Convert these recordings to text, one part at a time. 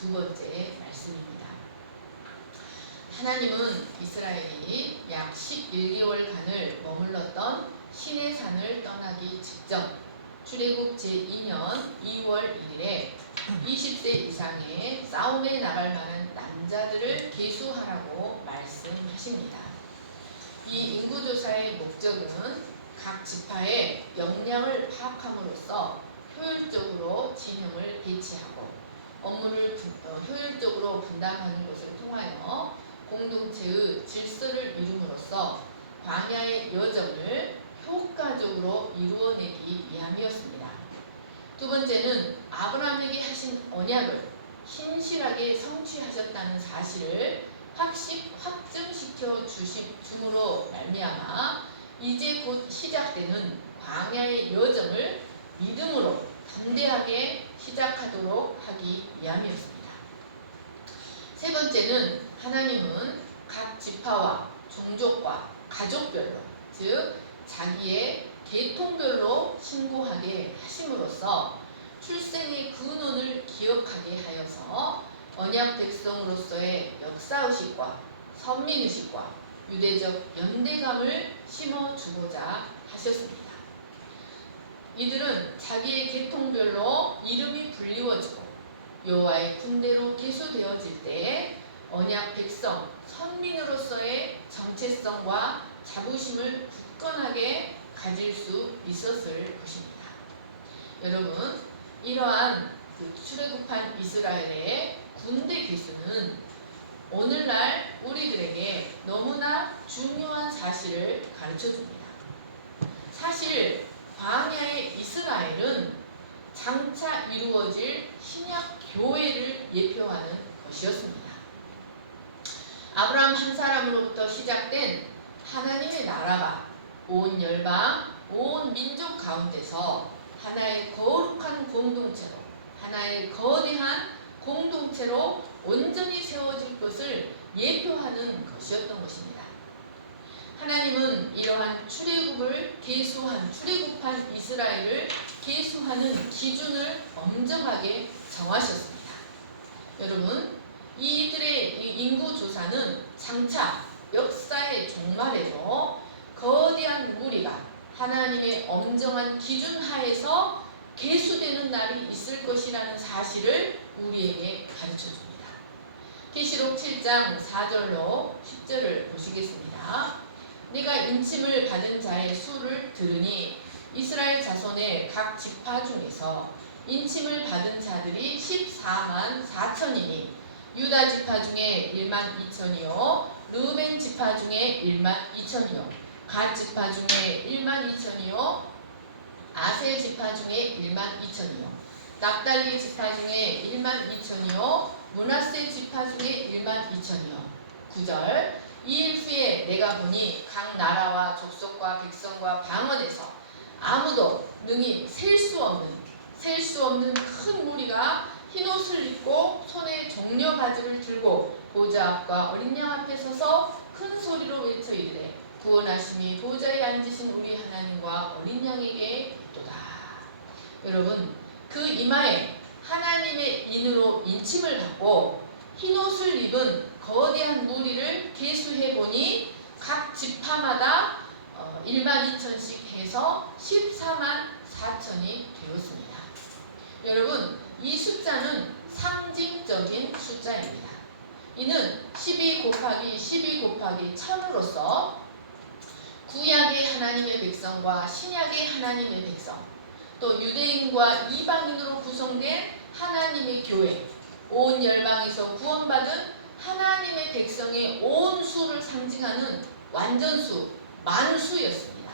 두 번째 말씀입니다. 하나님은 이스라엘이 약 11개월간을 머물렀던 시내산을 떠나기 직전 출애굽 제2년 2월 1일에 20세 이상의 싸움에 나갈 만한 남자들을 계수하라고 말씀하십니다. 이 인구조사의 목적은 각 지파의 역량을 파악함으로써 효율적으로 진영을 배치하고 업무를 효율적으로 분담하는 것을 통하여 공동체의 질서를 이룸으로써 광야의 여정을 효과적으로 이루어내기 위함이었습니다. 두 번째는 아브라함에게 하신 언약을 신실하게 성취하셨다는 사실을 확증시켜 주심으로 말미암아 이제 곧 시작되는 광야의 여정을 믿음으로 담대하게 시작하도록 하기 위함이었습니다. 세 번째는 하나님은 각 지파와 종족과 가족별로, 즉 자기의 계통별로 신고하게 하심으로써 출생의 근원을 기억하게 하여서 언약 백성으로서의 역사의식과 선민의식과 유대적 연대감을 심어주고자 하셨습니다. 이들은 자기의 계통별로 이름이 불리워지고 여호와의 군대로 계수되어질 때 언약 백성, 선민으로서의 정체성과 자부심을 굳건하게 가질 수 있었을 것입니다. 여러분, 이러한 출애굽한 이스라엘의 군대 계수는 오늘날 우리들에게 너무나 중요한 사실을 가르쳐줍니다. 사실 광야의 이스라엘은 장차 이루어질 신약 교회를 예표하는 것이었습니다. 아브라함 한 사람으로부터 시작된 하나님의 나라가 온 열방, 온 민족 가운데서 하나의 거룩한 공동체로, 하나의 거대한 공동체로 온전히 세워질 것을 예표하는 것이었던 것입니다. 하나님은 이러한 출애굽한 이스라엘을 계수하는 기준을 엄정하게 정하셨습니다. 여러분, 이들의 인구 조사는 장차 역사의 종말에도 거대한 무리가 하나님의 엄정한 기준 하에서 계수되는 날이 있을 것이라는 사실을 우리에게 가르쳐줍니다. 계시록 7장 4절로 10절을 보시겠습니다. 네가 인침을 받은 자의 수를 들으니 이스라엘 자손의 각 지파 중에서 인침을 받은 자들이 14만 4천이니 유다 지파 중에 1만 2천이요 르우벤 지파 중에 1만 2천이요 갓 지파 중에 1만 2천이요 아세 지파 중에 1만 2천이요 납달리 지파 중에 1만 2천이요 므낫세 지파 중에 1만 2천이요 9절 이 일 후에 내가 보니 각 나라와 족속과 백성과 방언에서 아무도 능히 셀 수 없는 큰 무리가 흰옷을 입고 손에 종려바지를 들고 보좌 앞과 어린 양 앞에 서서 큰 소리로 외쳐 이르되 구원하심이 보좌에 앉으신 우리 하나님과 어린 양에게 있도다. 여러분, 그 이마에 하나님의 인으로 인침을 받고 흰옷을 입은 거대한 무리를 계수해보니 각 지파마다 1만 2천씩 해서 14만 4천이 되었습니다. 여러분, 이 숫자는 상징적인 숫자입니다. 이는 12 곱하기 12 곱하기 1000으로서 구약의 하나님의 백성과 신약의 하나님의 백성, 또 유대인과 이방인으로 구성된 하나님의 교회, 온 열방에서 구원받은 하나님의 백성의 온 수를 상징하는 완전수, 만수였습니다.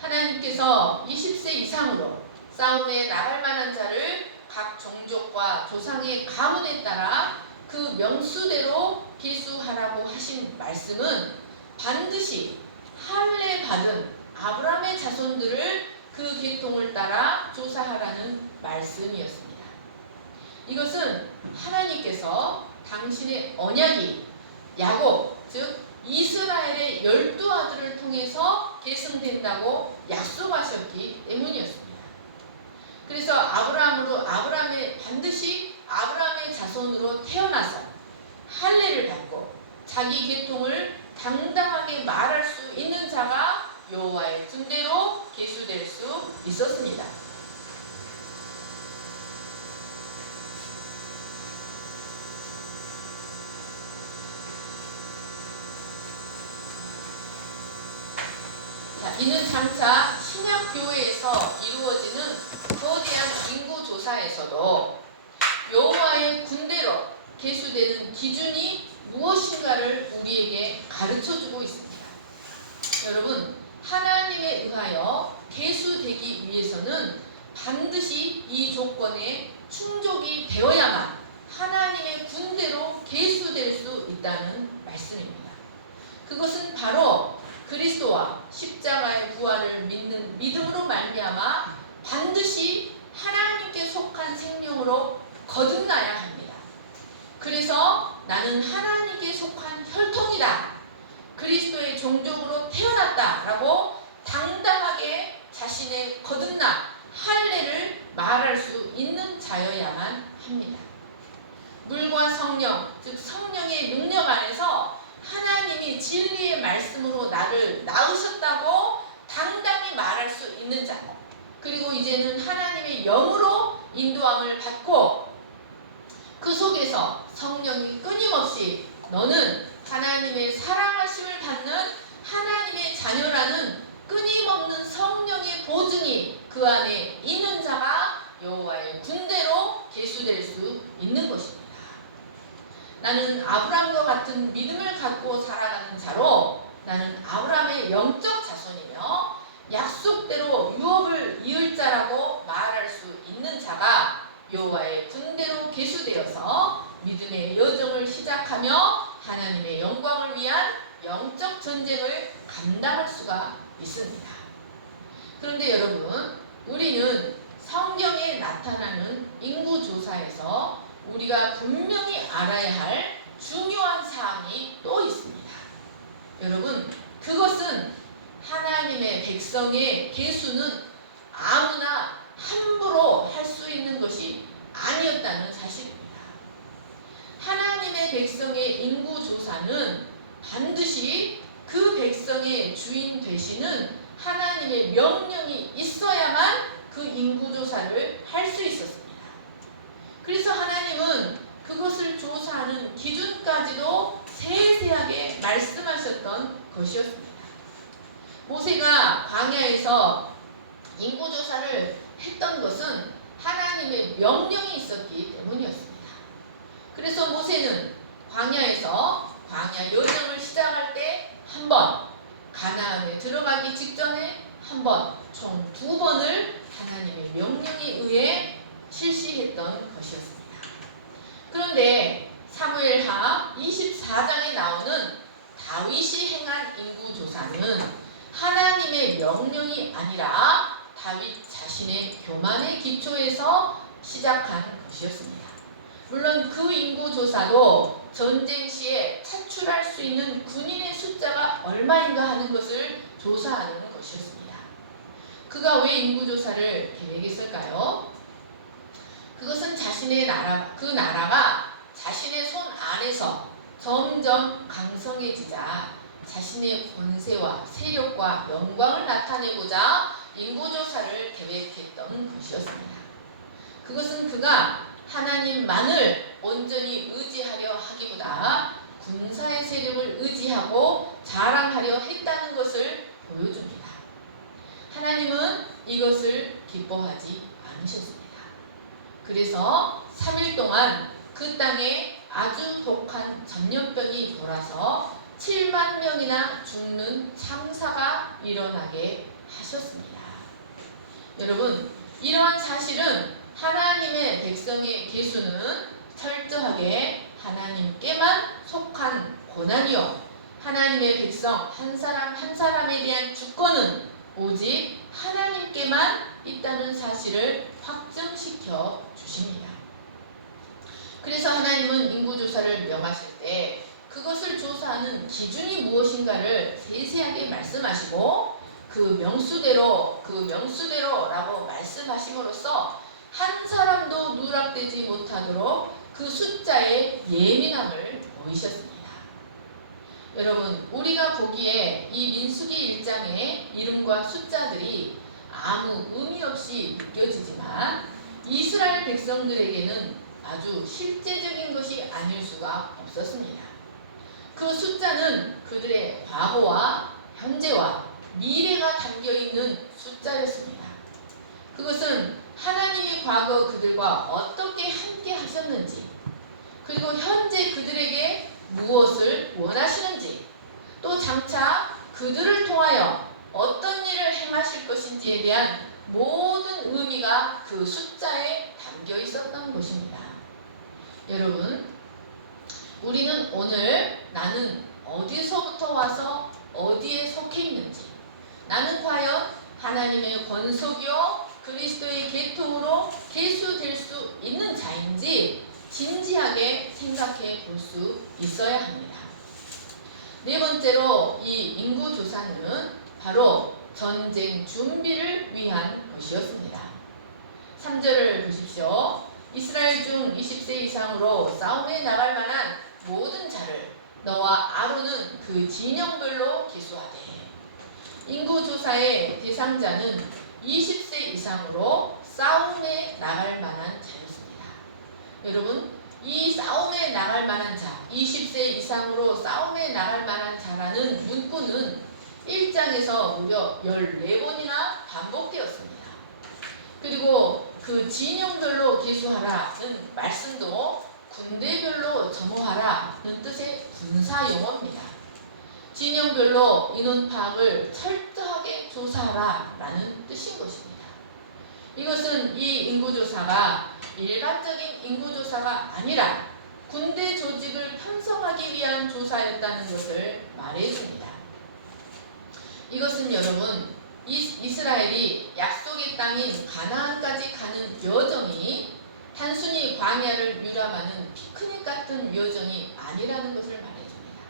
하나님께서 20세 이상으로 싸움에 나갈 만한 자를 각 종족과 조상의 가문에 따라 그 명수대로 계수하라고 하신 말씀은 반드시 할례 받은 아브라함의 자손들을 그 계통을 따라 조사하라는 말씀이었습니다. 이것은 하나님께서 당신의 언약이 야곱, 즉 이스라엘의 12아들을 통해서 계승된다고 약속하셨기 때문이었습니다. 그래서 반드시 아브라함의 자손 있었습니다. 자, 이는 장차 신약교회에서 이루어지는 거대한 인구조사에서도 여호와의 군대로 계수되는 기준이 무엇인가를 우리에게 가르쳐주고 있습니다. 여러분, 하나님에 의하여 계수되기 위해서는 반드시 이 조건에 충족이 되어야만 하나님의 군대로 계수될 수 있다는 말씀입니다. 그것은 바로 그리스도와 십자가의 부활을 믿는 믿음으로 말미암아 반드시 하나님께 속한 생명으로 거듭나야 합니다. 그래서 나는 하나님께 속한 혈통이다, 그리스도의 종족으로 태어났다라고 당당하게 자신의 거듭남, 할례를 말할 수 있는 자여야만 합니다. 물과 성령, 즉 성령의 능력 안에서 하나님이 진리의 말씀으로 나를 낳으셨다고 당당히 말할 수 있는 자, 그리고 이제는 하나님의 영으로 인도함을 받고 그 속에서 성령이 끊임없이 너는 하나님의 사랑하심을 받는 하나님의 자녀라는 끊임없는 성령의 보증이 그 안에 있는 자가 여호와의 군대로 계수될 수 있는 것입니다. 나는 아브라함과 같은 믿음을 갖고 살아가는 자로 나는 아브라함의 영적 자손이며 약속대로 유업을 이을 자라고 말할 수 있는 자가 여호와의 군대로 계수되어서 믿음의 여정을 시작하며 하나님의 영광을 위한 영적 전쟁을 감당할 수가 있습니다. 그런데 여러분, 우리는 성경에 나타나는 인구조사에서 우리가 분명히 알아야 할 중요한 사항이 또 있습니다. 여러분, 그것은 하나님의 백성의 계수는 아무나 함부로 할 수 있는 것이 아니었다는 사실입니다. 하나님의 백성의 인구조사는 반드시 그 백성의 주인 되시는 하나님의 명령이 있어야만 그 인구조사를 할 수 있었습니다. 그래서 하나님은 그것을 조사하는 기준까지도 세세하게 말씀하셨던 것이었습니다. 모세가 광야에서 인구조사를 했던 것은 하나님의 명령이 있었기 때문이었습니다. 그래서 모세는 광야에서 광야 여정을 시작할 때 한 번, 가나안에 들어가기 직전에 한 번, 총 2번을 하나님의 명령에 의해 실시했던 것이었습니다. 그런데 사무엘하 24장에 나오는 다윗이 행한 인구조사는 하나님의 명령이 아니라 다윗 자신의 교만의 기초에서 시작한 것이었습니다. 물론 그 인구조사도 전쟁 시에 차출할 수 있는 군인의 숫자가 얼마인가 하는 것을 조사하는 것이었습니다. 그가 왜 인구조사를 계획했을까요? 그것은 자신의 나라, 그 나라가 자신의 손 안에서 점점 강성해지자 자신의 권세와 세력과 영광을 나타내고자 인구조사를 계획했던 것이었습니다. 그것은 그가 하나님만을 온전히 의지하려 하기보다 군사의 세력을 의지하고 자랑하려 했다는 것을 보여줍니다. 하나님은 이것을 기뻐하지 않으셨습니다. 그래서 3일 동안 그 땅에 아주 독한 전염병이 돌아서 7만 명이나 죽는 참사가 일어나게 하셨습니다. 여러분, 이러한 사실은 하나님의 백성의 계수는 철저하게 하나님께만 속한 권한이요, 하나님의 백성 한 사람 한 사람에 대한 주권은 오직 하나님께만 있다는 사실을 확증시켜 주십니다. 그래서 하나님은 인구조사를 명하실 때 그것을 조사하는 기준이 무엇인가를 세세하게 말씀하시고 그 명수대로라고 말씀하심으로써 한 사람도 누락되지 못하도록 그 숫자에 예민함을 보이셨습니다. 여러분, 우리가 보기에 이 민수기 1장의 이름과 숫자들이 아무 의미 것이 느껴지지만 이스라엘 백성들에게는 아주 실제적인 것이 아닐 수가 없었습니다. 그 숫자는 그들의 과거와 현재와 미래가 담겨있는 숫자였습니다. 그것은 하나님이 과거 그들과 어떻게 함께 하셨는지, 그리고 현재 그들에게 무엇을 원하시는지, 또 장차 그들을 통하여 어떤 일을 행하실 것인지에 대한 모든 의미가 그 숫자에 담겨 있었던 것입니다. 여러분, 우리는 오늘 나는 어디서부터 와서 어디에 속해 있는지, 나는 과연 하나님의 권속이요 그리스도의 계통으로 계수될 수 있는 자인지 진지하게 생각해 볼 수 있어야 합니다. 네 번째로 이 인구조사는 바로 전쟁 준비를 위한 것이었습니다. 3절을 보십시오. 이스라엘 중 20세 이상으로 싸움에 나갈 만한 모든 자를 너와 아론은 그 진영별로 기수하되. 인구조사의 대상자는 20세 이상으로 싸움에 나갈 만한 자였습니다. 여러분, 이 싸움에 나갈 만한 자, 20세 이상으로 싸움에 나갈 만한 자라는 문구는 1장에서 무려 14번이나 반복되었습니다. 그리고 그 진영별로 기수하라는 말씀도 군대별로 점호하라는 뜻의 군사용어입니다. 진영별로 인원 파악을 철저하게 조사하라라는 뜻인 것입니다. 이것은 이 인구조사가 일반적인 인구조사가 아니라 군대 조직을 편성하기 위한 조사였다는 것을 말해줍니다. 이것은 여러분, 이스라엘이 약속의 땅인 가나안까지 가는 여정이 단순히 광야를 유람하는 피크닉 같은 여정이 아니라는 것을 말해줍니다.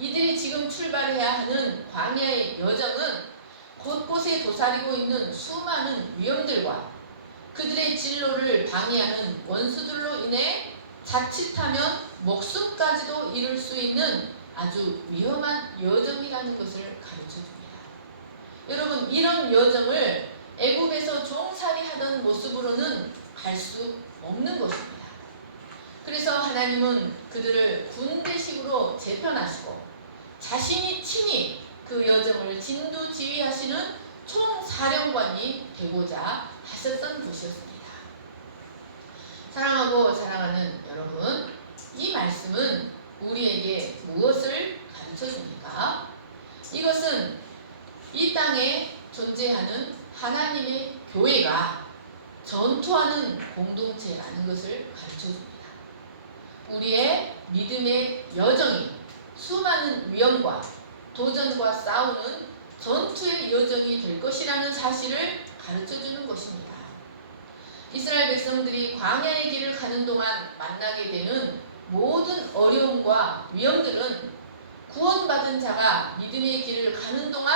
이들이 지금 출발해야 하는 광야의 여정은 곳곳에 도사리고 있는 수많은 위험들과 그들의 진로를 방해하는 원수들로 인해 자칫하면 목숨까지도 잃을 수 있는 아주 위험한 여정이라는 것을 가르쳐줍니다. 여러분, 이런 여정을 애굽에서 종살이 하던 모습으로는 갈 수 없는 것입니다. 그래서 하나님은 그들을 군대식으로 재편하시고 자신이 친히 그 여정을 진두지휘하시는 총사령관이 되고자 하셨던 것이었습니다. 사랑하고 사랑하는 여러분, 이 말씀은 우리에게 무엇을 가르쳐줍니까? 이것은 이 땅에 존재하는 하나님의 교회가 전투하는 공동체라는 것을 가르쳐줍니다. 우리의 믿음의 여정이 수많은 위험과 도전과 싸우는 전투의 여정이 될 것이라는 사실을 가르쳐주는 것입니다. 이스라엘 백성들이 광야의 길을 가는 동안 만나게 되는 모든 어려움과 위험들은 구원받은 자가 믿음의 길을 가는 동안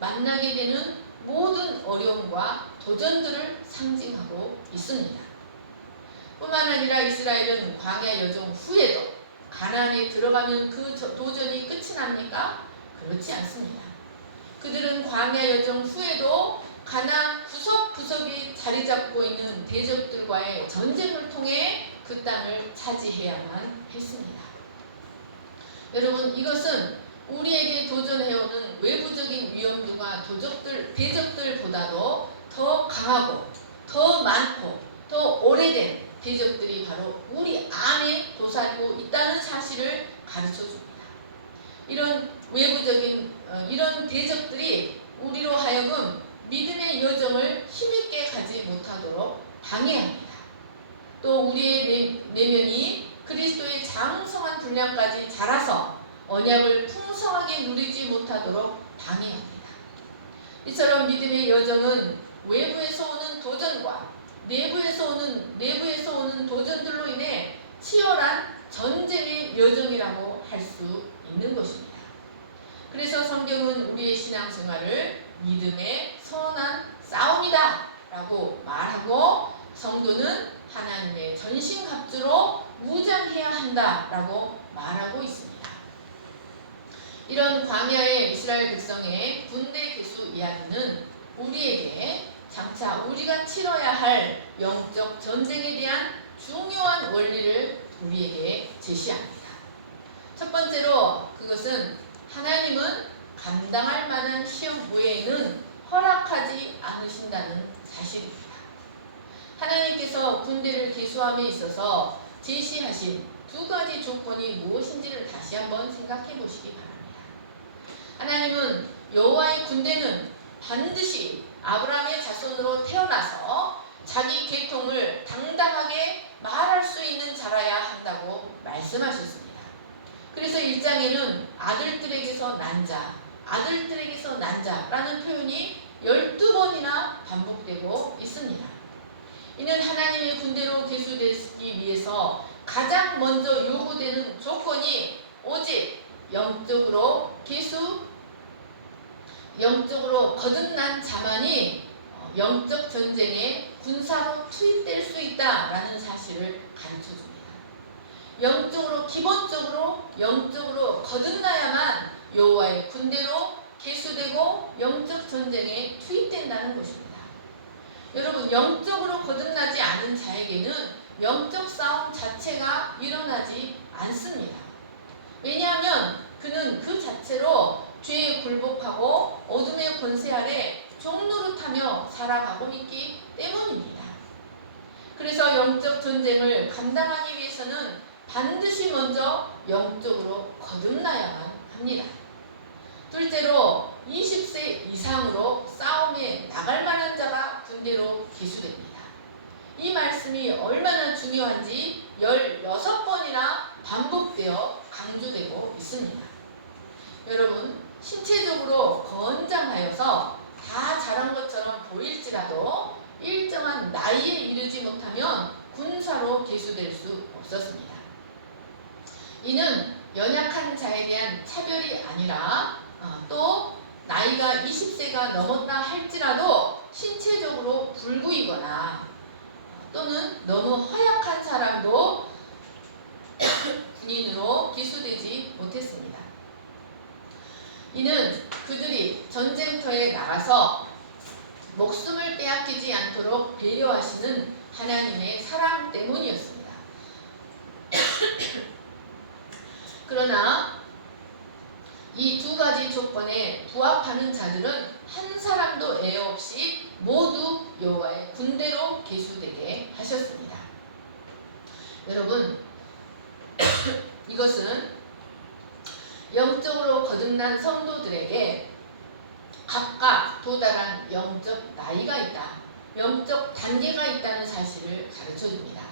만나게 되는 모든 어려움과 도전들을 상징하고 있습니다. 뿐만 아니라 이스라엘은 광야 여정 후에도 가나안에 들어가면 그 도전이 끝이 납니까? 그렇지 않습니다. 그들은 광야 여정 후에도 가나안 구석구석에 자리 잡고 있는 대적들과의 전쟁을 통해 그 땅을 차지해야만 했습니다. 여러분, 이것은 우리에게 도전해오는 외부적인 위험들과 대적들보다도 더 강하고 더 많고 더 오래된 대적들이 바로 우리 안에 도사리고 있다는 사실을 가르쳐줍니다. 이런 외부적인 이런 대적들이 우리로 하여금 믿음의 여정을 힘있게 가지 못하도록 방해합니다. 또 우리의 내면이 그리스도의 장성한 분량까지 자라서 언약을 풍성하게 누리지 못하도록 방해합니다. 이처럼 믿음의 여정은 외부에서 오는 도전과 내부에서 오는 도전들로 인해 치열한 전쟁의 여정이라고 할 수 있는 것입니다. 그래서 성경은 우리의 신앙생활을 믿음의 선한 싸움이다 라고 말하고 성도는 하나님의 전신갑주로 무장해야 한다 라고 말하고 있습니다. 이런 광야의 이스라엘 백성의 군대 개수 이야기는 우리에게 장차 우리 할 영적 전쟁에 대한 중요한 원리를 우리에게 제시합니다. 첫 번째로 그것은 하나님은 감당할 만한 시험 외에는 허락하지 않으신다는 사실입니다. 하나님께서 군대를 계수함에 있어서 제시하신 두 가지 조건이 무엇인지를 다시 한번 생각해 보시기 바랍니다. 하나님은 여호와의 군대는 반드시 아브라함의 자손으로 태어나서 자기 계통을 당당하게 말할 수 있는 자라야 한다고 말씀하셨습니다. 그래서 1장에는 아들들에게서 난 자, 아들들에게서 난 자라는 표현이 12번이나 반복되고 있습니다. 이는 하나님의 군대로 계수되기 위해서 가장 먼저 요구되는 조건이 오직 영적으로 거듭난 자만이 영적 전쟁에 군사로 투입될 수 있다라는 사실을 가르쳐줍니다. 기본적으로 영적으로 거듭나야만 여호와의 군대로 계수되고 영적 전쟁에 투입된다는 것입니다. 여러분, 영적으로 거듭나지 않은 자에게는 영적 싸움 자체가 일어나지 않습니다. 왜냐하면 그는 그 자체로 죄에 굴복하고 어둠의 권세 아래 종노릇하며 살아가고 있기 때문입니다. 그래서 영적 전쟁을 감당하기 위해서는 반드시 먼저 영적으로 거듭나야만 합니다. 둘째로 20세 이상으로 싸움에 나갈 만한 자가 군대로 계수됩니다. 이 말씀이 얼마나 중요한지 16번이나 반복되어 강조되고 있습니다. 여러분, 신체적으로 건장하여서 다 자란 것처럼 보일지라도 일정한 나이에 이르지 못하면 군사로 계수될 수 없었습니다. 이는 연약한 자에 대한 차별이 아니라 또 나이가 20세가 넘었다 할지라도 신체적으로 불구이거나 또는 너무 허약한 사람도 군인으로 기수되지 못했습니다. 이는 그들이 전쟁터에 나가서 목숨을 빼앗기지 않도록 배려하시는 하나님의 사랑 때문이었습니다. 그러나 이 두 가지 조건에 부합하는 자들은 한 사람도 애 없이 모두 여호와의 군대로 계수되게 하셨습니다. 여러분, 이것은 영적으로 거듭난 성도들에게 각각 도달한 영적 나이가 있다, 영적 단계가 있다는 사실을 가르쳐줍니다.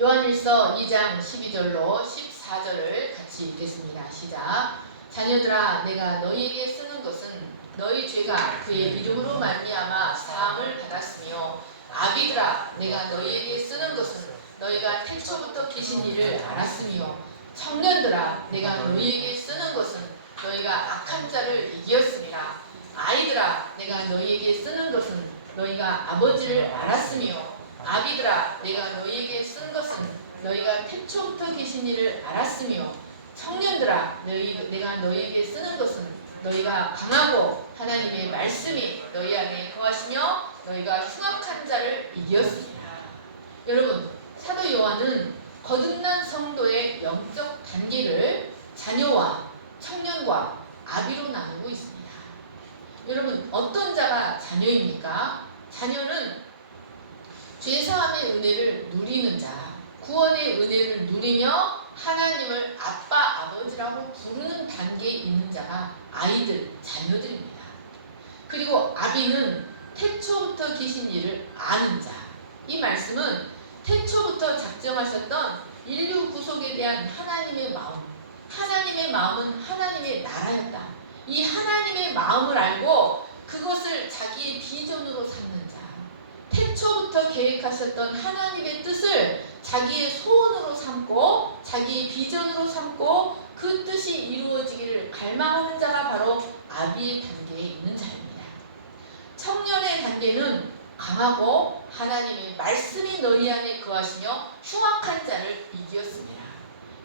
요한일서 2장 12절로 14절을 같이 읽겠습니다. 시작. 자녀들아, 내가 너희에게 쓰는 것은 너희 죄가 그의 믿음으로 말미암아 사함을 받았으며, 아비들아, 내가 너희에게 쓰는 것은 너희가 태초부터 계신 이를 알았으며, 청년들아, 내가 너희에게 쓰는 것은 너희가 악한 자를 이기었습니다. 아이들아, 내가 너희에게 쓰는 것은 너희가 아버지를 알았으며, 아비들아, 내가 너희에게 쓴 것은 너희가 태초부터 계신 이를 알았으며, 청년들아, 내가 너희에게 쓰는 것은 너희가 강하고 하나님의 말씀이 너희 안에 거하시며 너희가 흉악한 자를 이기었습니다. 여러분, 사도 요한은 거듭난 성도의 영적 단계를 자녀와 청년과 아비로 나누고 있습니다. 여러분, 어떤 자가 자녀입니까? 자녀는 죄사함의 은혜를 누리는 자, 구원의 은혜를 누리며 하나님을 아빠, 아버지라고 부르는 단계에 있는 자가 아이들, 자녀들입니다. 그리고 아비는 태초부터 계신 이를 아는 자. 이 말씀은 태초부터 작정하셨던 인류 구속에 대한 하나님의 마음, 하나님의 마음은 하나님의 나라였다. 이 하나님의 마음을 알고 그것을 자기의 비전으로 삼는 자, 태초부터 계획하셨던 하나님의 뜻을 자기의 소원으로 삼고 자기의 비전으로 삼고 그 뜻이 이루어지기를 갈망하는 자가 바로 아비의 단계에 있는 자입니다. 청년의 단계는 강하고 하나님의 말씀이 너희 안에 거하시며 흉악한 자를 이기었습니다.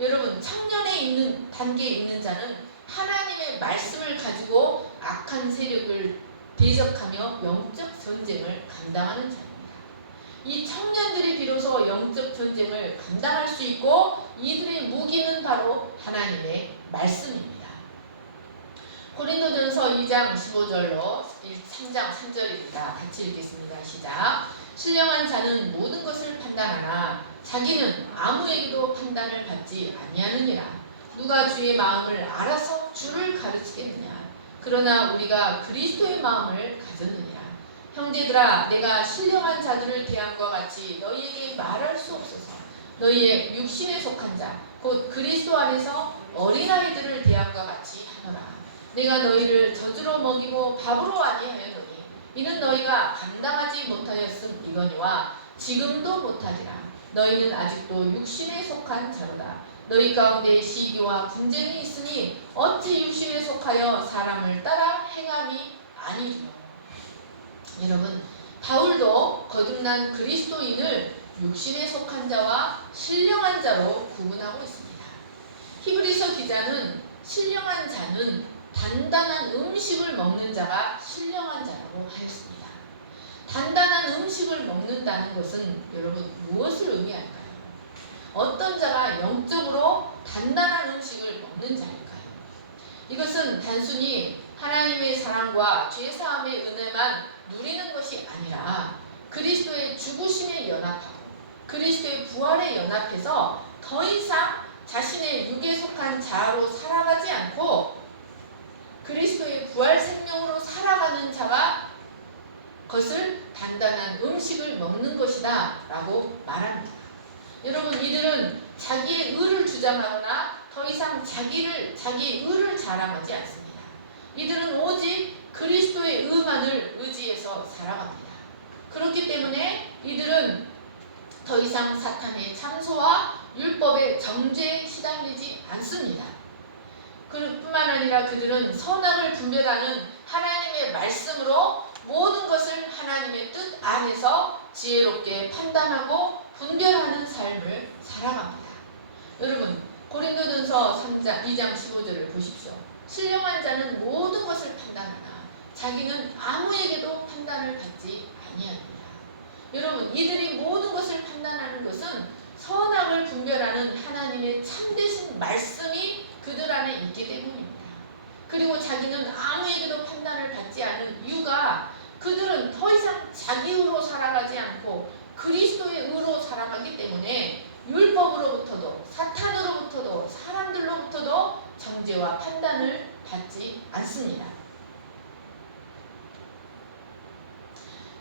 여러분, 청년에 있는 단계에 있는 자는 하나님의 말씀을 가지고 악한 세력을 대적하며 영적 전쟁을 감당하는 자입니다. 이 청년들이 비로소 영적 전쟁을 감당할 수 있고 이들의 무기는 바로 하나님의 말씀입니다. 고린도전서 2장 15절로 3장 3절입니다. 같이 읽겠습니다. 시작. 신령한 자는 모든 것을 판단하나 자기는 아무에게도 판단을 받지 아니하느니라. 누가 주의 마음을 알아서 주를 가르치겠느냐. 그러나 우리가 그리스도의 마음을 가졌느니라. 형제들아, 내가 신령한 자들을 대함과 같이 너희에게 말할 수 없어서 너희의 육신에 속한 자 곧 그리스도 안에서 어린아이들을 대함과 같이 하노라. 내가 너희를 젖으로 먹이고 밥으로 아니하였노니 이는 너희가 감당하지 못하였음이거니와 지금도 못하리라. 너희는 아직도 육신에 속한 자로다. 너희 가운데 시기와 분쟁이 있으니 어찌 육신에 속하여 사람을 따라 행함이 아니리요. 여러분, 바울도 거듭난 그리스도인을 육신에 속한 자와 신령한 자로 구분하고 있습니다. 히브리서 기자는 신령한 자는 단단한 음식을 먹는 자가 신령한 자라고 하였습니다. 단단한 음식을 먹는다는 것은 여러분 무엇을 의미할까요? 어떤 자가 영적으로 단단한 음식을 먹는 자일까요? 이것은 단순히 하나님의 사랑과 죄사함의 은혜만 누리는 것이 아니라 그리스도의 죽으심에 연합하고 그리스도의 부활에 연합해서 더 이상 자신의 육에 속한 자아로 살아가지 않고 그리스도의 부활 생명으로 살아가는 자가 그것을 단단한 음식을 먹는 것이다 라고 말합니다. 여러분, 이들은 자기의 의를 주장하거나 더 이상 자기의 의를 자랑하지 않습니다. 이들은 오직 그리스도의 의만을 의지해서 살아갑니다. 그렇기 때문에 이들은 더 이상 사탄의 참소와 율법의 정죄에 시달리지 않습니다. 그뿐만 아니라 그들은 선악을 분별하는 하나님의 말씀으로 모든 것을 하나님의 뜻 안에서 지혜롭게 판단하고 분별하는 삶을 살아갑니다. 여러분, 고린도전서 2장 15절을 보십시오. 신령한 자는 모든 것을 판단하나 자기는 아무에게도 판단을 받지 아니하느니라. 여러분, 이들이 모든 것을 판단하는 것은 선악을 분별하는 하나님의 참되신 말씀이 그들 안에 있기 때문입니다. 그리고 자기는 아무에게도 판단을 받지 않은 이유가 그들은 더 이상 자기 의로 살아가지 않고 그리스도의 의로 살아가기 때문에 율법으로부터도 사탄으로부터도 사람들로부터도 정죄와 판단을 받지 않습니다.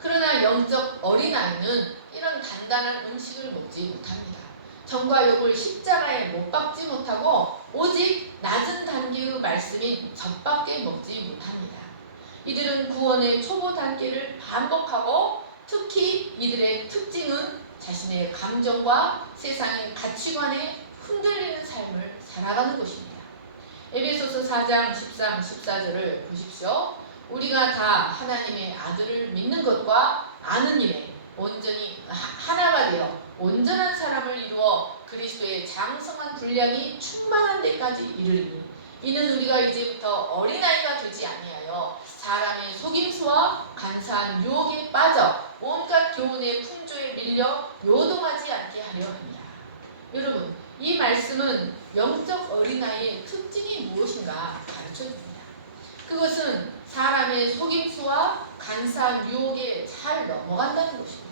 그러나 영적 어린아이는 이런 단단한 음식을 먹지 못합니다. 전과 욕을 십자가에 못 박지 못하고 오직 낮은 단계의 말씀인 젖밖에 먹지 못합니다. 이들은 구원의 초보 단계를 반복하고 특히 이들의 특징은 자신의 감정과 세상의 가치관에 흔들리는 삶을 살아가는 것입니다. 에베소서 4장 13, 14절을 보십시오. 우리가 다 하나님의 아들을 믿는 것과 아는 일에 온전히 하나가 되어 온전한 사람을 이루어 그리스도의 장성한 분량이 충만한 데까지 이르리니 이는 우리가 이제부터 어린아이가 되지 아니하여 사람의 속임수와 간사한 유혹에 빠져 온갖 교훈의 풍조에 밀려 요동하지 않게 하려 합니다. 여러분, 이 말씀은 영적 어린아이의 특징이 무엇인가 가르쳐줍니다. 그것은 사람의 속임수와 간사한 유혹에 잘 넘어간다는 것입니다.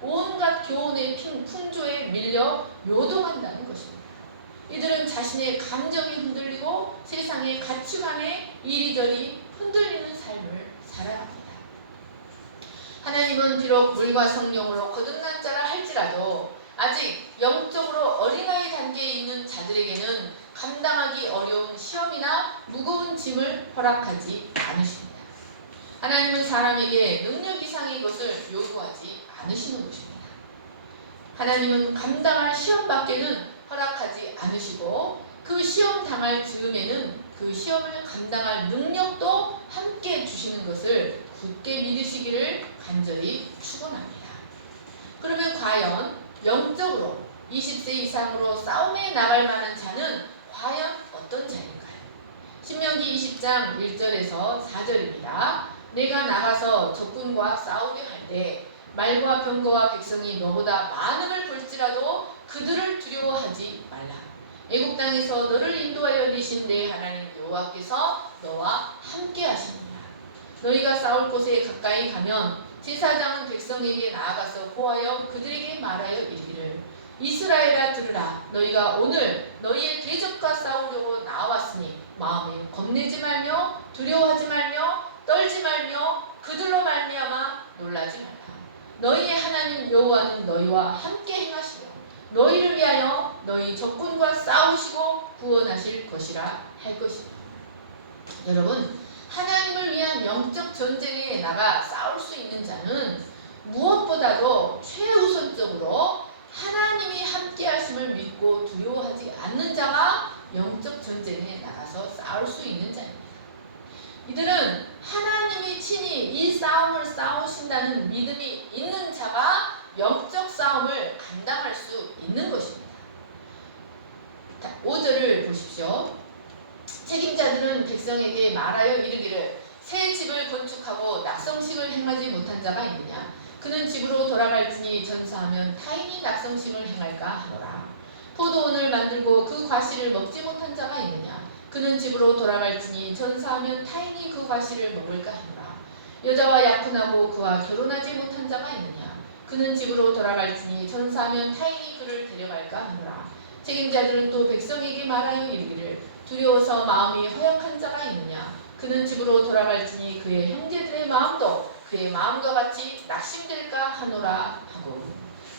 온갖 교훈의 풍조에 밀려 요동한다는 것입니다. 이들은 자신의 감정이 흔들리고 세상의 가치관에 이리저리 흔들리는 삶을 살아갑니다. 하나님은 비록 물과 성령으로 거듭난 자라 할지라도 아직 영적으로 어린아이 단계에 있는 자들에게는 감당하기 어려운 시험이나 무거운 짐을 허락하지 않으십니다. 하나님은 사람에게 능력 이상의 것을 요구하지 않으시는 것입니다. 하나님은 감당할 시험밖에는 허락하지 않으시고 그 시험 당할 즈음에는 그 시험을 감당할 능력도 함께 주시는 것을 굳게 믿으시기를 간절히 축원합니다. 그러면 과연 영적으로 20세 이상으로 싸움에 나갈 만한 자는 과연 어떤 자일까요? 신명기 20장 1절에서 4절입니다. 내가 나가서 적군과 싸우려 할 때 말과 병거와 백성이 너보다 많음을 볼지라도 그들을 두려워하지 말라. 애굽 땅에서 너를 인도하여 내신 내 하나님 여호와께서 너와 함께 하시니라. 너희가 싸울 곳에 가까이 가면 제사장은 백성에게 나아가서 보하여 그들에게 말하여 이르기를 이스라엘아 들으라. 너희가 오늘 너희의 대적과 싸우려고 나왔으니 마음에 겁내지 말며 두려워하지 말며 떨지 말며 그들로 말미암아 놀라지 말라. 너희의 하나님 여호와는 너희와 함께 행하시며 너희를 위하여 너희 적군과 싸우시고 구원하실 것이라 할 것이다. 여러분, 하나님을 위한 영적 전쟁에 나가 싸울 수 있는 자는 무엇보다도 최우선적으로 하나님이 함께 하심을 믿고 두려워하지 않는 자가 영적 전쟁에 나가서 싸울 수 있는 자입니다. 이들은 하나님이 친히 이 싸움을 싸우신다는 믿음이 있는 자가 영적 싸움을 감당할 수 있는 것입니다. 5절을 보십시오. 책임자들은 백성에게 말하여 이르기를 새 집을 건축하고 낙성식을 행하지 못한 자가 있느냐? 그는 집으로 돌아갈지니 전사하면 타인이 낙성식을 행할까 하노라. 포도원을 만들고 그 과실을 먹지 못한 자가 있느냐? 그는 집으로 돌아갈지니 전사하면 타인이 그 과실을 먹을까 하노라. 여자와 약혼하고 그와 결혼하지 못한 자가 있느냐? 그는 집으로 돌아갈지니 전사하면 타인이 그를 데려갈까 하노라. 책임자들은 또 백성에게 말하여 이르기를 두려워서 마음이 허약한 자가 있느냐? 그는 집으로 돌아갈지니 그의 형제들의 마음도 그의 마음과 같이 낙심될까 하노라 하고.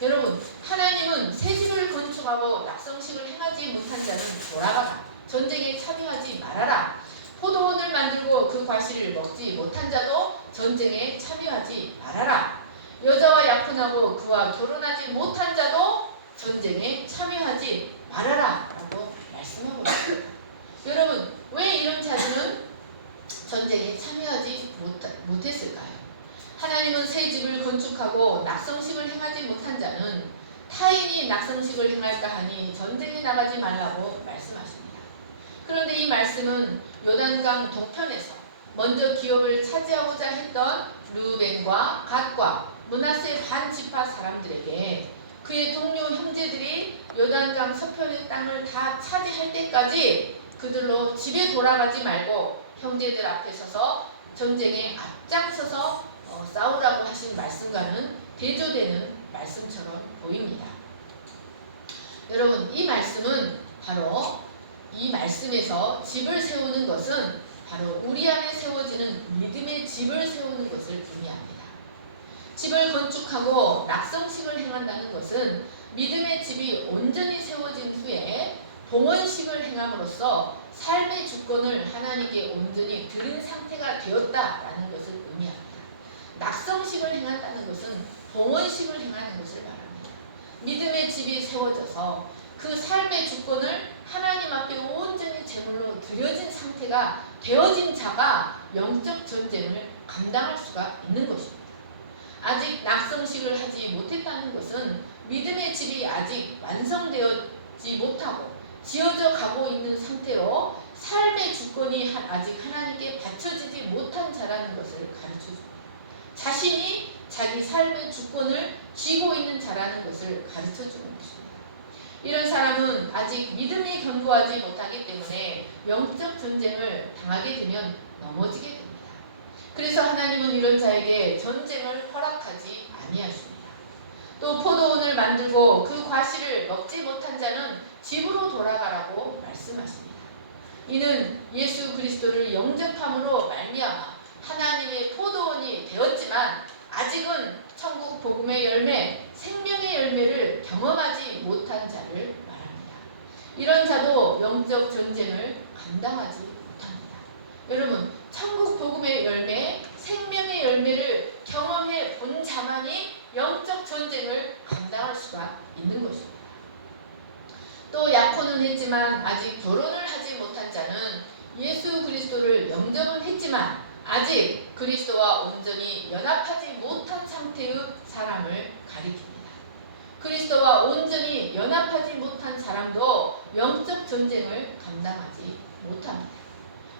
여러분, 하나님은 새 집을 건축하고 낙성식을 행하지 못한 자는 돌아가라. 전쟁에 참여하지 말아라. 포도원을 만들고 그 과실을 먹지 못한 자도 전쟁에 참여하지 말아라. 여자와 약혼하고 그와 결혼하지 못한 자도 전쟁에 참여하지 말아라 라고 말씀하고 있습니다. 여러분, 왜 이런 자들은 전쟁에 참여하지 못했을까요? 하나님은 새 집을 건축하고 낙성식을 행하지 못한 자는 타인이 낙성식을 행할까 하니 전쟁에 나가지 말라고 말씀하십니다. 그런데 이 말씀은 요단강 동편에서 먼저 기업을 차지하고자 했던 르우벤과 갓과 므낫세 반지파 사람들에게 그의 동료 형제들이 요단강 서편의 땅을 다 차지할 때까지 그들로 집에 돌아가지 말고 형제들 앞에 서서 전쟁에 앞장서서 싸우라고 하신 말씀과는 대조되는 말씀처럼 보입니다. 여러분, 이 말씀은 바로 이 말씀에서 집을 세우는 것은 바로 우리 안에 세워지는 믿음의 집을 세우는 것을 의미합니다. 집을 건축하고 낙성식을 행한다는 것은 믿음의 집이 온전히 세워진 후에 봉헌식을 행함으로써 삶의 주권을 하나님께 온전히 드린 상태가 되었다라는 것을 의미합니다. 낙성식을 행한다는 것은 봉헌식을 행하는 것을 말합니다. 믿음의 집이 세워져서 그 삶의 주권을 하나님 앞에 온전히 제물로 드려진 상태가 되어진 자가 영적 전쟁을 감당할 수가 있는 것입니다. 아직 낙성식을 하지 못했다는 것은 믿음의 집이 아직 완성되지 못하고 지어져 가고 있는 상태로 삶의 주권이 아직 하나님께 바쳐지지 못한 자라는 것을 가르쳐줍니다. 자신이 자기 삶의 주권을 쥐고 있는 자라는 것을 가르쳐주는 것입니다. 이런 사람은 아직 믿음이 견고하지 못하기 때문에 영적 전쟁을 당하게 되면 넘어지게 됩니다. 그래서 하나님은 이런 자에게 전쟁을 허락하지 아니하십니다. 또 포도원을 만들고 그 과실을 먹지 못한 자는 집으로 돌아가라고 말씀하십니다. 이는 예수 그리스도를 영접함으로 말미암아 하나님의 포도원이 되었지만 아직은 천국 복음의 열매, 생명의 열매를 경험하지 못한 자를 말합니다. 이런 자도 영적 전쟁을 감당하지 못합니다. 여러분, 천국 복음의 열매, 생명의 열매를 경험해 본 자만이 영적 전쟁을 감당할 수가 있는 것입니다. 또 약혼은 했지만 아직 결혼을 하지 못한 자는 예수 그리스도를 영접은 했지만 아직 그리스도와 온전히 연합하지 못한 상태의 사람을 가리킵니다. 그리스도와 온전히 연합하지 못한 사람도 영적 전쟁을 감당하지 못합니다.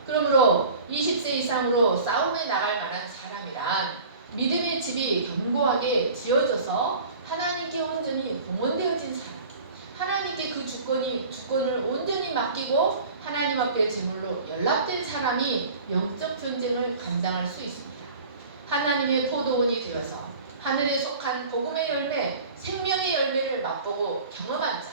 그러므로 20세 이상으로 싸움에 나갈 만한 사람이란 믿음의 집이 견고하게 지어져서 하나님께 온전히 봉헌되어진 사람, 하나님께 그 주권을 온전히 맡기고 하나님 앞에 제물로 연락된 사람이 영적 전쟁을 감당할 수 있습니다. 하나님의 포도원이 되어서 하늘에 속한 복음의 열매, 생명의 열매를 맛보고 경험한 자,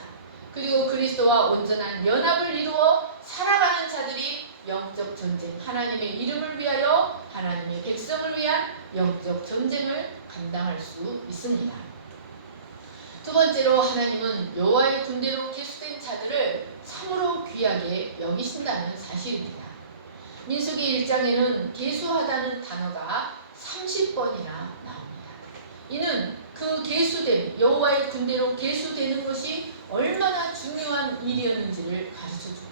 그리고 그리스도와 온전한 연합을 이루어 살아가는 자들이 영적 전쟁, 하나님의 이름을 위하여 하나님의 백성을 위한 영적 전쟁을 감당할 수 있습니다. 두 번째로 하나님은 여호와의 군대로 계수된 자들을 참으로 귀하게 여기신다는 사실입니다. 민수기 1장에는 계수하다는 단어가 30번이나 나옵니다. 이는 그 계수된 여호와의 군대로 계수되는 것이 얼마나 중요한 일이었는지를 가르쳐줍니다.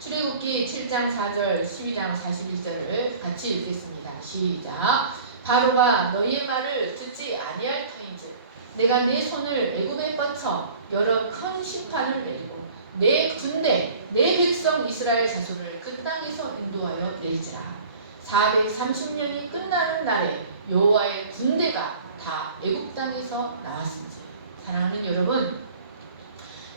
출애굽기 7장 4절 12장 41절을 같이 읽겠습니다. 시작. 바로가 너희의 말을 듣지 아니할 터인즉 내가 내 손을 애굽에 뻗쳐 여러 큰 심판을 내리고 내 군대 내 백성 이스라엘 자손을 그 땅에서 인도하여 낼지라. 430년이 끝나는 날에 여호와의 군대가 다 애굽 땅에서 나왔은지. 사랑하는 여러분,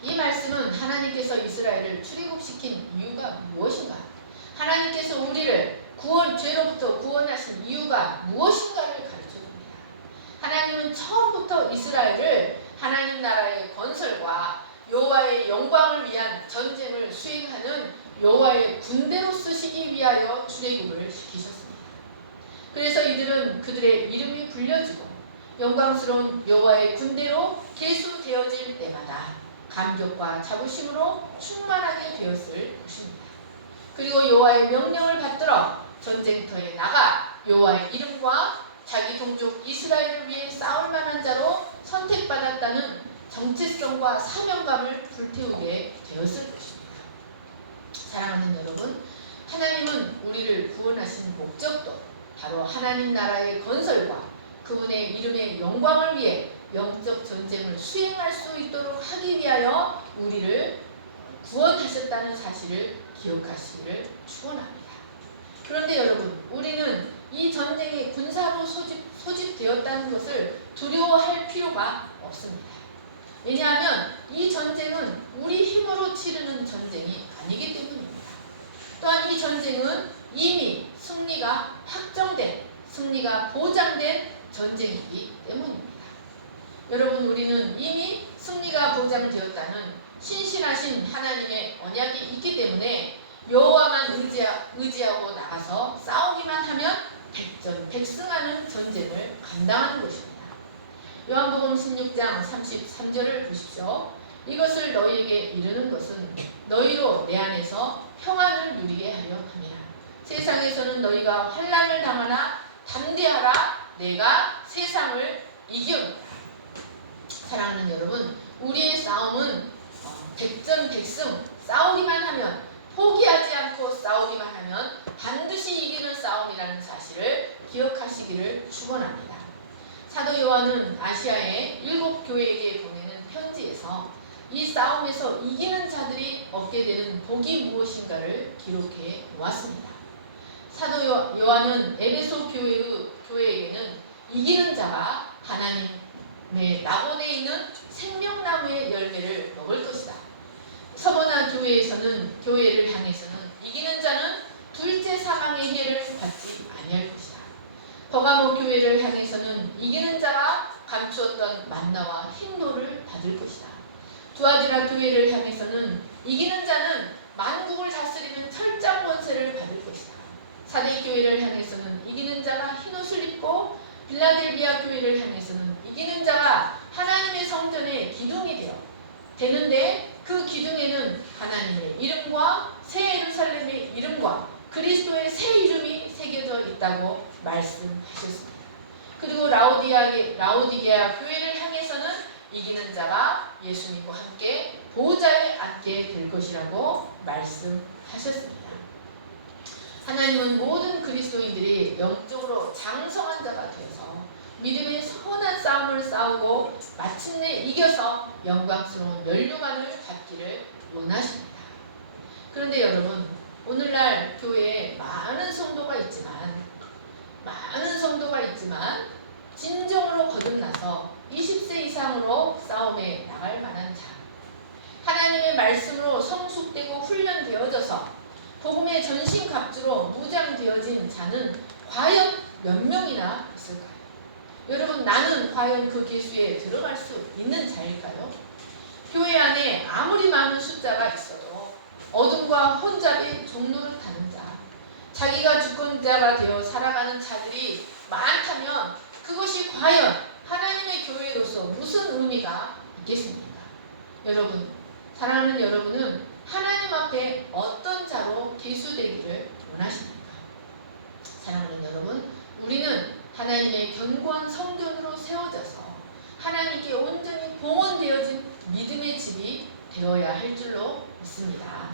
이 말씀은 하나님께서 이스라엘을 출애굽시킨 이유가 무엇인가? 하나님께서 우리를 죄로부터 구원하신 이유가 무엇인가를 가르쳐줍니다. 하나님은 처음부터 이스라엘을 하나님 나라의 건설과 여호와의 영광을 위한 전쟁을 수행하는 여호와의 군대로 쓰시기 위하여 출애굽을 시키셨습니다. 그래서 이들은 그들의 이름이 불려지고 영광스러운 여호와의 군대로 계수되어질 때마다 감격과 자부심으로 충만하게 되었을 것입니다. 그리고 여호와의 명령을 받들어 전쟁터에 나가 여호와의 이름과 자기 동족 이스라엘을 위해 싸울 만한 자로 선택받았다는 정체성과 사명감을 불태우게 되었을 것입니다. 사랑하는 여러분, 하나님은 우리를 구원하신 목적도 바로 하나님 나라의 건설과 그분의 이름의 영광을 위해 영적 전쟁을 수행할 수 있도록 하기 위하여 우리를 구원하셨다는 사실을 기억하시기를 축원합니다. 그런데 여러분, 우리는 이 전쟁에 군사로 소집되었다는 것을 두려워할 필요가 없습니다. 왜냐하면 이 전쟁은 우리 힘으로 치르는 전쟁이 아니기 때문입니다. 또한 이 전쟁은 이미 승리가 확정된, 승리가 보장된 전쟁이기 때문입니다. 여러분, 우리는 이미 승리가 보장되었다는 신실하신 하나님의 언약이 있기 때문에 여호와만 의지하고 나가서 싸우기만 하면 백전백승하는 전쟁을 감당하는 것입니다. 요한복음 16장 33절을 보십시오. 이것을 너희에게 이르는 것은 너희로 내 안에서 평안을 누리게 하려 함이라. 세상에서는 너희가 환난을 당하나 담대하라. 내가 세상을 이기었노라. 사랑하는 여러분, 우리의 싸움은 백전백승, 싸우기만 하면, 포기하지 않고 싸우기만 하면 반드시 이기는 싸움이라는 사실을 기억하시기를 축원합니다. 사도 요한은 아시아의 7교회에게 보내는 편지에서 이 싸움에서 이기는 자들이 얻게 되는 복이 무엇인가를 기록해 놓았습니다. 사도 요한은 에베소 교회에게는 이기는 자가 하나님의 낙원에 있는 생명나무의 열매를 먹을 것이다. 서머나 교회에서는 교회를 향해서는 이기는 자는 둘째 사망의 해를 받지 아니할 것이다. 버가모 교회를 향해서는 이기는 자가 감추었던 만나와 흰돌을 받을 것이다. 두아디라 교회를 향해서는 이기는 자는 만국을 다스리는 철장 권세를 받을 것이다. 사대 교회를 향해서는 이기는 자가 흰옷을 입고 빌라델비아 교회를 향해서는 이기는 자가 하나님의 성전의 기둥이 되는데 그 기둥에는 하나님의 이름과 새 예루살렘의 이름과 그리스도의 새 이름이 새겨져 있다고 말씀하셨습니다. 그리고 라오디게아 교회를 향해서는 이기는 자가 예수님과 함께 보좌에 앉게 될 것이라고 말씀하셨습니다. 하나님은 모든 그리스도인들이 영적으로 장성한 자가 되어서 믿음의 선한 싸움을 싸우고 마침내 이겨서 영광스러운 멸류관을 받기를 원하십니다. 그런데 여러분, 오늘날 교회에 많은 성도가 있지만 진정으로 거듭나서 20세 이상으로 싸움에 나갈 만한 자, 하나님의 말씀으로 성숙되고 훈련되어져서 복음의 전신갑주로 무장되어진 자는 과연 몇 명이나 있을까요? 여러분, 나는 과연 그 계수에 들어갈 수 있는 자일까요? 교회 안에 아무리 많은 숫자가 있어도 어둠과 혼잡의 종노릇하는 자, 자기가 주권자가 되어 살아가는 자들이 많다면 그것이 과연 하나님의 교회로서 무슨 의미가 있겠습니까? 여러분, 사랑하는 여러분은 하나님 앞에 어떤 자로 계수되기를 원하십니까? 사랑하는 여러분, 우리는 하나님의 견고한 성전으로 세워져서 하나님께 온전히 봉헌되어진 믿음의 집이 되어야 할 줄로 믿습니다.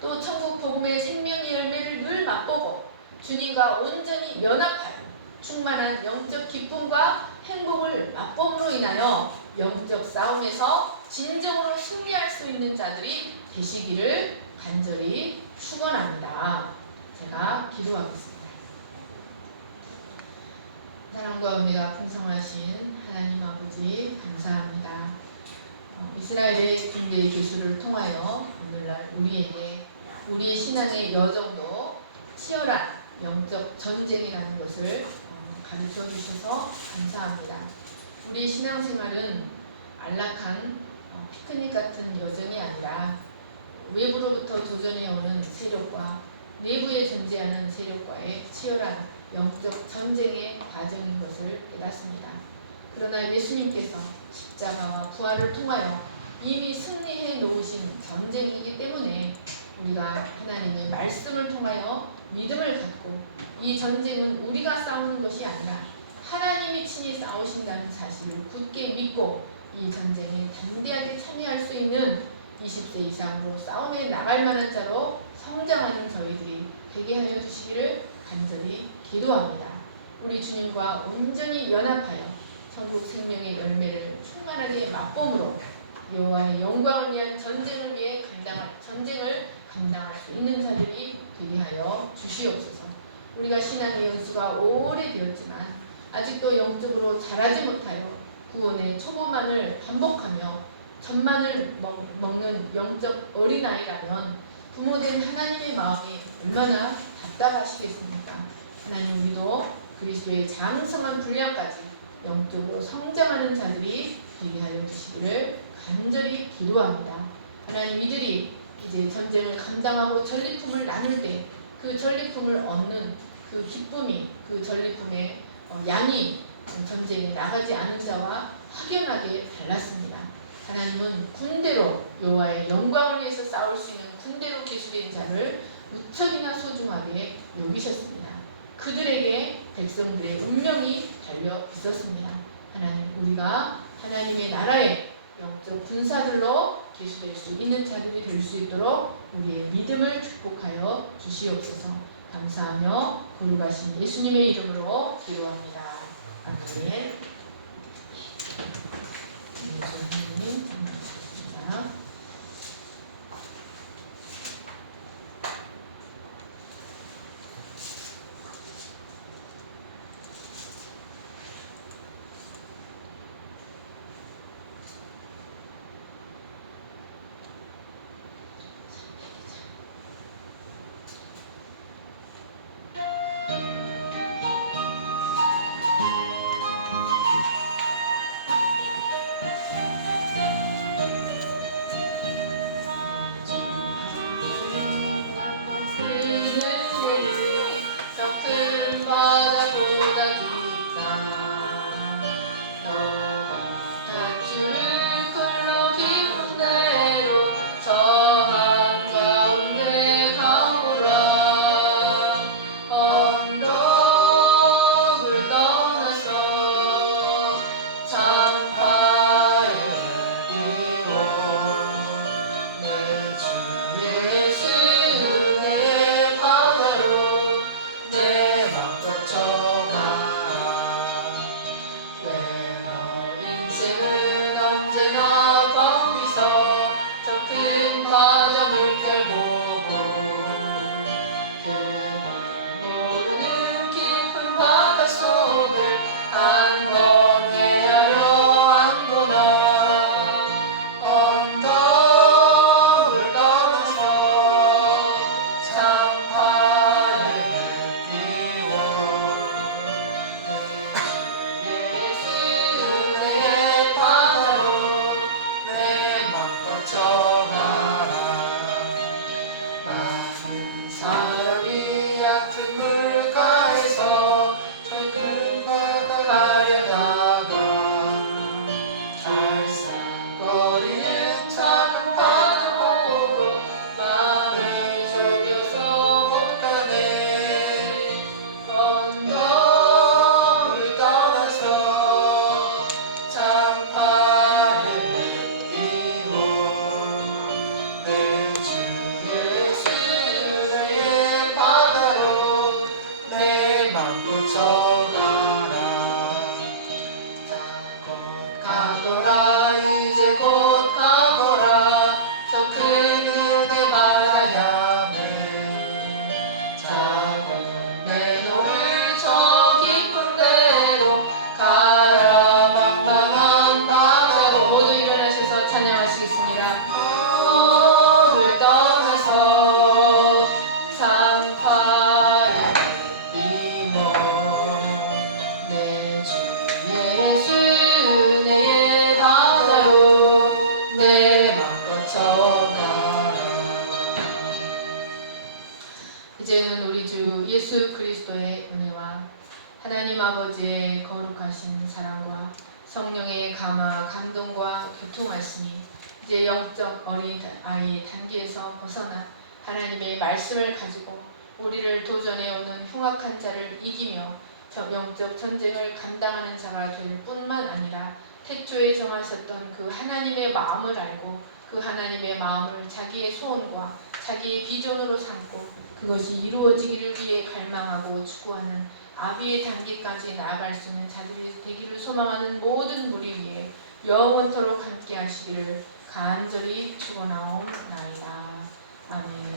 또 천국 복음의 생명의 열매를 늘 맛보고 주님과 온전히 연합하여 충만한 영적 기쁨과 행복을 맛봄으로 인하여 영적 싸움에서 진정으로 승리할 수 있는 자들이 되시기를 간절히 축원합니다. 제가 기도하겠습니다. 사랑과 은혜가 풍성하신 하나님 아버지, 감사합니다. 이스라엘의 군대의 교수를 통하여 오늘날 우리의 신앙의 여정도 치열한 영적 전쟁이라는 것을 가르쳐 주셔서 감사합니다. 우리 신앙생활은 안락한 피크닉 같은 여정이 아니라 외부로부터 도전해오는 세력과 내부에 존재하는 세력과의 치열한 영적 전쟁의 과정인 것을 깨닫습니다. 그러나 예수님께서 십자가와 부활을 통하여 이미 승리해 놓으신 전쟁이기 때문에 우리가 하나님의 말씀을 통하여 믿음을 갖고 이 전쟁은 우리가 싸우는 것이 아니라 하나님이 친히 싸우신다는 사실을 굳게 믿고 이 전쟁에 담대하게 참여할 수 있는 20세 이상으로 싸움에 나갈 만한 자로 성장하는 저희들이 되게 하여 주시기를 간절히 기도합니다. 우리 주님과 온전히 연합하여 천국 생명의 열매를 충만하게 맛봄으로 여호와의 영광을 위한 전쟁을 감당할 수 있는 자들이 되게 하여 주시옵소서. 우리가 신앙의 연수가 오래되었지만 아직도 영적으로 자라지 못하여 구원의 초보만을 반복하며 젖만을 먹는 영적 어린아이라면 부모된 하나님의 마음이 얼마나 답답하시겠습니까? 하나님, 우리도 그리스도의 장성한 분량까지 영적으로 성장하는 자들이 되게 하여 주시기를 간절히 기도합니다. 하나님, 이들이 이제 전쟁을 감당하고 전리품을 나눌 때 그 전리품을 얻는 그 기쁨이, 그 전리품의 양이 전쟁에 나가지 않은 자와 확연하게 달랐습니다. 하나님은 군대로 여호와의 영광을 위해서 싸울 수 있는 군대로 기수된 자를 무척이나 소중하게 여기셨습니다. 그들에게 백성들의 운명이 달려 있었습니다. 하나님, 우리가 하나님의 나라의 영적 군사들로 계수될 수 있는 자들이 될 수 있도록 우리의 믿음을 축복하여 주시옵소서. 감사하며 거룩하신 예수님의 이름으로 기도합니다. 아멘. 하나님, 감사합니다. 하나님 아버지의 거룩하신 사랑과 성령의 감동과 교통하심이 이제 영적 어린 아이 단계에서 벗어나 하나님의 말씀을 가지고 우리를 도전해오는 흉악한 자를 이기며 영적 전쟁을 감당하는 자가 될 뿐만 아니라 태초에 정하셨던 그 하나님의 마음을 알고 그 하나님의 마음을 자기의 소원과 자기의 비전으로 삼고 그것이 이루어지기를 위해 갈망하고 추구하는 아비의 단계까지 나아갈 수 있는 자들이 되기를 소망하는 모든 무리 위에 영원토록 함께 하시기를 간절히 축원하옵나이다. 아멘.